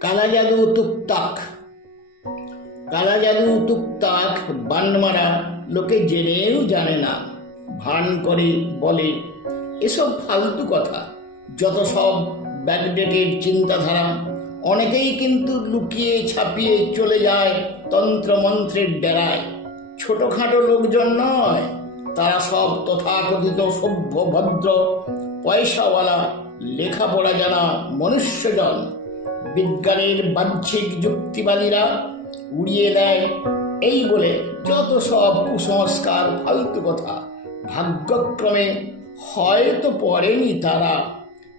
কালা জাদু টুকটাক কালা জাদু টুকটাক বানমারা লোকে জেনেও জানে না। ভান করে, বলে, এসব ফালতু কথা। যত সব ব্যাকডেটের চিন্তাধারা, অনেকেই কিন্তু লুকিয়ে ছাপিয়ে চলে যায় তন্ত্রমন্ত্রের ডেরায়। ছোটখাটো লোকজন নয়, তারা সব তথাকথিত সভ্য, ভদ্র, পয়সাওয়ালা লেখাপড়া জানা মনুষ্যজন। বিজ্ঞানের বাহ্যিক যুক্তিবাদীরা উড়িয়ে দেয় এই বলে যত সব কুসংস্কার, ফালতু কথা, ভাগ্যক্রমে হয়তো পড়েনি তারা।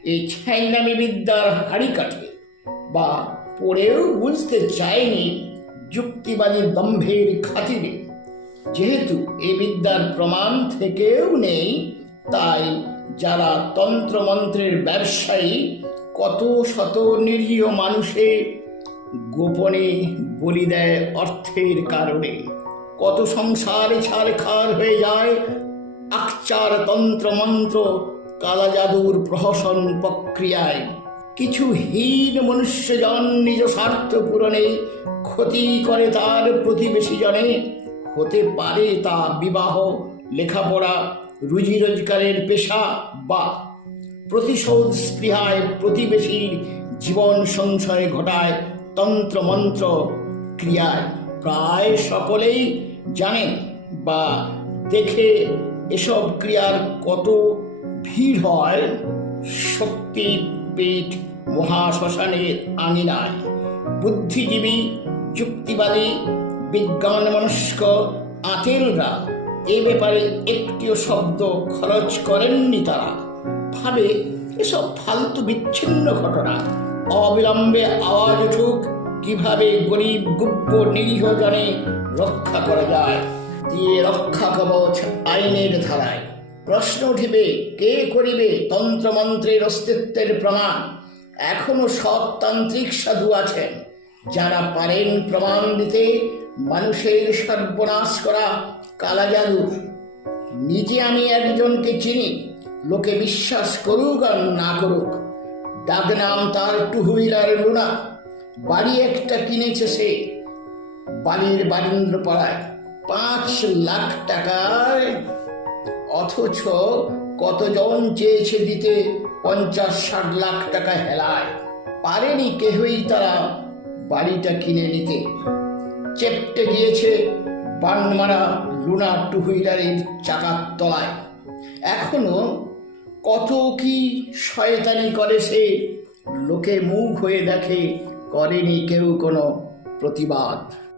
এই ছাইনামি বিদ্যার হাড়ি কাঠে বা পড়েও বুঝতে চায়নি যুক্তিবাদী দম্ভের খাতিরে। যেহেতু এই বিদ্যার প্রমাণ থেকেও নেই, তাই যারা তন্ত্রমন্ত্রের ব্যবসায়ী কত শত নিরীহ মানুষে গোপনে বলি দেয় অর্থের কারণে। কত সংসারে ছাড় খার হয়ে যায় আকচার তন্ত্রমন্ত্র কালা জাদুর প্রহসন প্রক্রিয়ায়। কিছু হীন মনুষ্যজন নিজ স্বার্থ পূরণে ক্ষতি করে তার প্রতিবেশী জনে। হতে পারে তা বিবাহ, লেখাপড়া, রুজি রোজগারের পেশা বা প্রতিশোধ স্পৃহায় প্রতিবেশীর জীবন সংশয় ঘটায় তন্ত্রমন্ত্র ক্রিয়ায়। প্রায় সকলেই জানেন বা দেখে এসব ক্রিয়ার কত ভিড় হয় শক্তিপীঠ মহাশ্মশানের আঙিনায়। বুদ্ধিজীবী, যুক্তিবাদী বিজ্ঞান মনস্ক আতেলরা এ ব্যাপারে একটিও শব্দ খরচ করেননি তারা। ভাবে এসব ফালতু বিচ্ছিন্ন ঘটনা। অবিলম্বে আওয়াজ উঠুক কীভাবে গরিব গুপ্ত নিরীহ রক্ষা করা যায়। দিয়ে রক্ষা কবচ আইনের ধারায়। প্রশ্ন উঠিবে, কে করিবে তন্ত্রমন্ত্রের অস্তিত্বের প্রমাণ? এখনও সব তান্ত্রিক সাধু আছেন। যারা পারেন প্রমাণ দিতে, মানুষের সর্বনাশ করা কালা জাদুর নিজে আমি একজনকে চিনি লোকে বিশ্বাস করুক আর না করুক। ডাক নাম তার টু হুইলার লুনা। বাড়ি একটা কিনেছে সে। বাড়ির বারিন্দ্র পাড়ায় পাঁচ লাখ টাকায়। অথচ কতজন চেয়েছে দিতে পঞ্চাশ ষাট লাখ টাকা হেলায়। পারেনি কেহই তারা বাড়িটা কিনে নিতে। চেপটে গিয়েছে বানমারা লুনা টু হুইলারের চাকার তলায়। এখনও কত কি শয়তানি করে সে? লোকে মুখ হয়ে দেখে করেনি কেউ কোনো প্রতিবাদ।